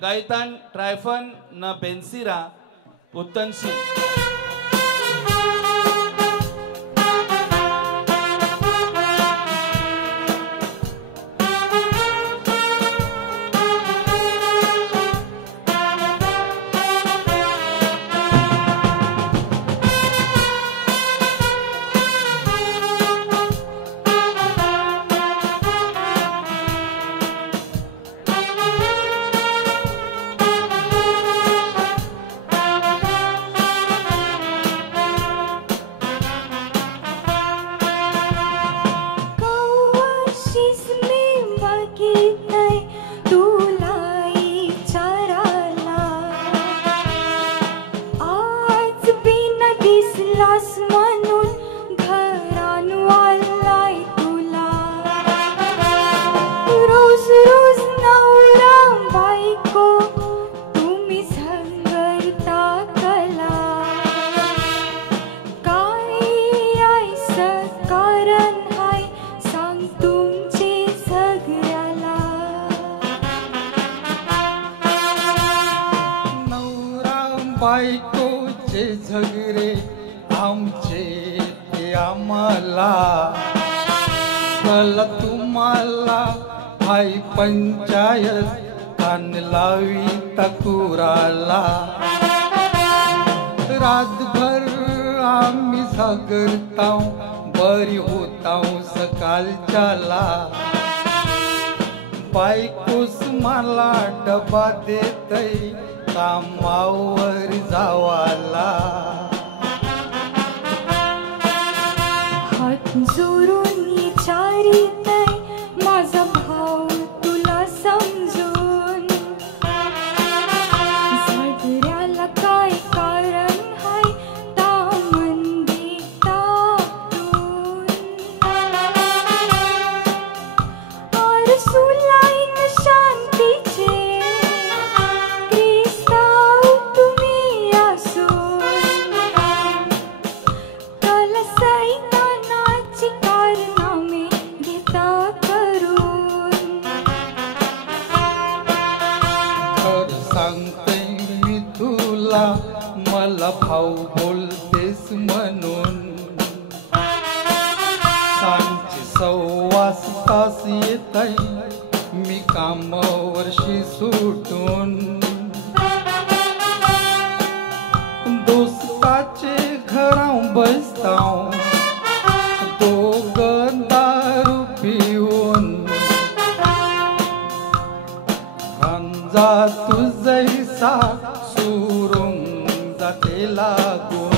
Gaitan Tryphon na Bensira Putansi. बायकोचे झगरे आमचे ते आम्हाला कल तुम्हाला हाय पंचायत कान लावी तकुराला रातभर आम्ही झगडताव बरी होताव सकाळच्याला बायकोस मला डबा देतय कामावर जावाला हात जोडून विचारितय माझा भाऊ तुला समजून झगड्याला काय कारण हाय तामंदी तापून आरसूलाईन शांतीचे मला भाऊ बोलतेस म्हणून सांचे 6:15 तास येतय मी कामावरशी सुटून दोस्ताचे घराव बसताव दोघं दारू पिऊन गांजा तुझैसा सुरुंग जाते लागून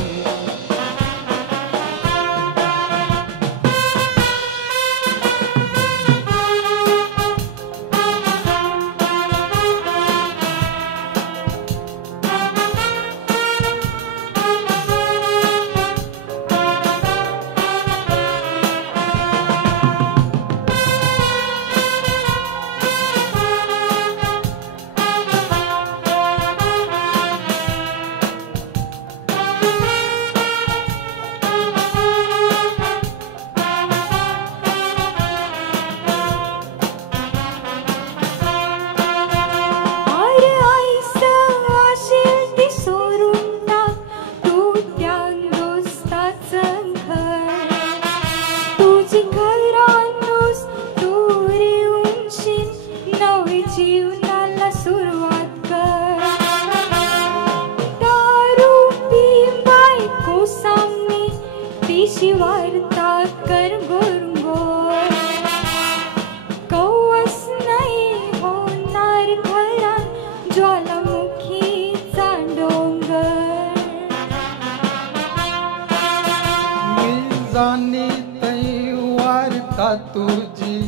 जीवनाला सुरुवात कर दारू पी बायको सामने तिची वार्ता कर गोरगोर कवस नाही होणार घरात ज्वालामुखीचा डोंगर मी जाणे तै वार्ता तुझी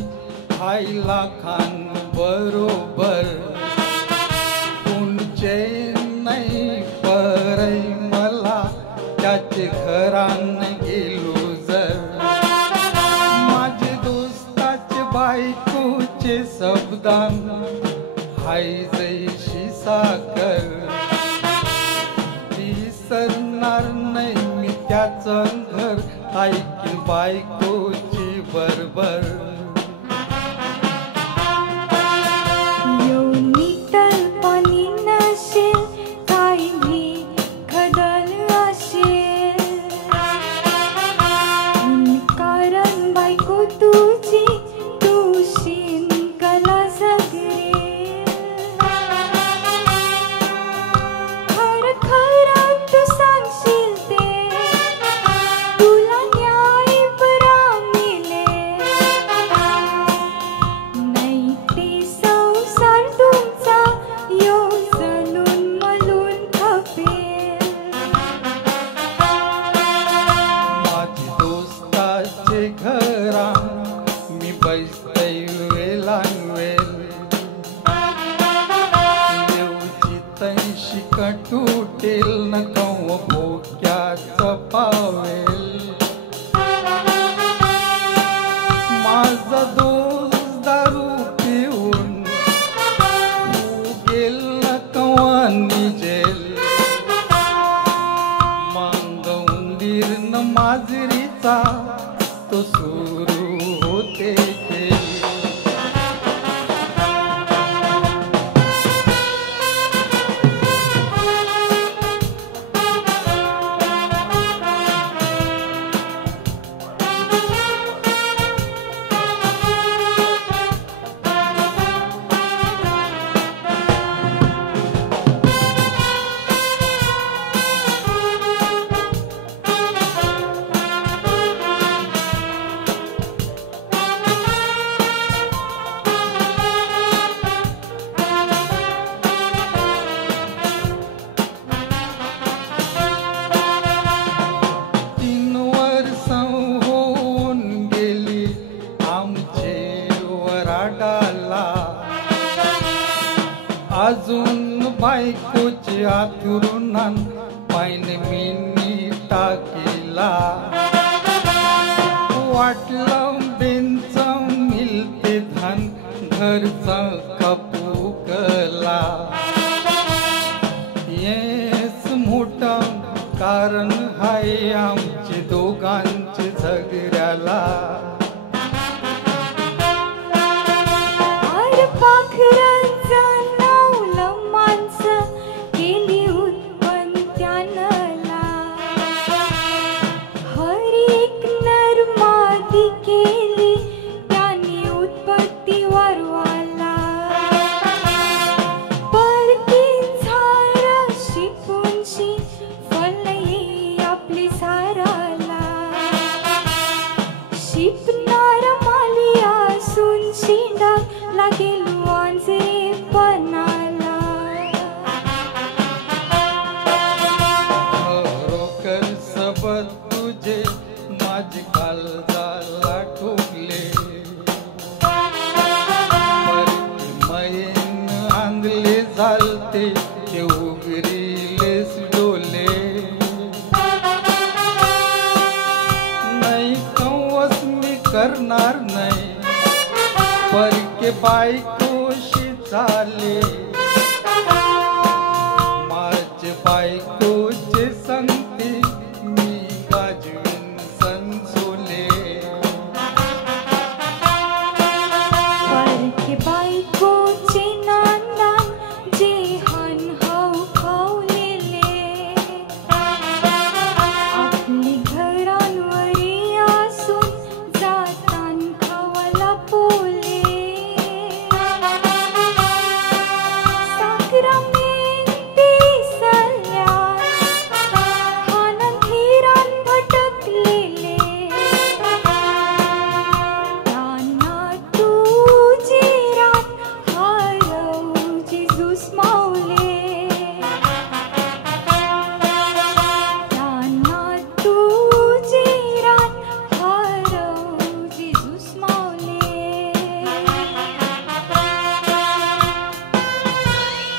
खायला खान बरोबर तुमचे नाही परय मला त्याचे घरान गेलो जर माझे दोस्ताचे बायकोचे शब्दान हाय जैशी साकर विसरणार नाही मी त्याचं घर ऐकीन बायकोची बरोबर पाणी भोक्याचं पावेल माझा दोस्त दारू पिऊन गेल कवानी जेल मग उंदीर न माजरीचा तो सुरू होते खेळ अजून बायकोची आतुरुनान पायने मिनी टाकीला वाटलं बेंच मिलते धान घरचा कपूकला येस मोठा कारण हाय आमचे दोघांचे झगड्याला तुझे माझे काळजाला ठोकले मैन आंधले झालते ते उघडीलेच डोले नाही कवस मी करणार नाही परके बायकोशी झाले माझे बायकोचे संगती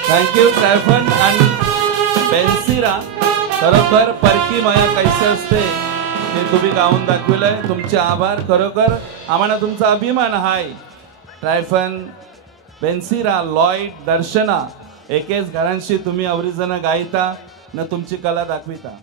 थँक्यू ट्रायफन आणि बेन्सिरा खरोखर परकी माया कैसे असते ते तुम्ही गाऊन दाखवलंय तुमचे आभार खरोखर आम्हाला तुमचा अभिमान आहे ट्रायफन बेन्सिरा लॉयड दर्शना एकेच घरांशी तुम्ही आवरीजण गायता न तुमची कला दाखविता